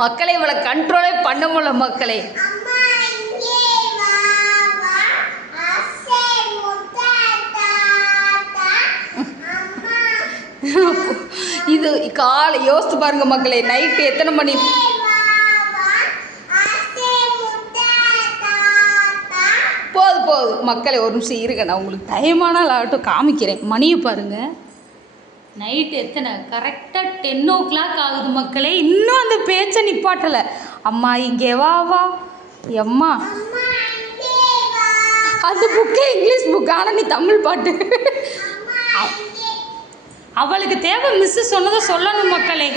மக்களே இவளை கண்ட்ரோலே பண்ண முடியல மக்களே. இது காலை யோசித்து பாருங்க மக்களே, நைட்டு எத்தனை மணி? போகுது மக்களே, ஒரு நிமிஷம் இருங்க, நான் உங்களுக்கு டைமானால் ஆகட்டும் காமிக்கிறேன். மணியை பாருங்கள், நைட்டு எத்தனை? கரெக்டாக 10 o'clock ஆகுது மக்களே. இன்னும் அந்த பேச்சை நிப்பாட்டலை. அம்மா இங்கே வா வா எம்மா. அந்த புக்கே இங்கிலீஷ் புக், ஆனால் நீ தமிழ் பாட்டு. அவளுக்கு தேவை மிஸ்ஸு சொன்னதை சொல்லணும் மக்களே.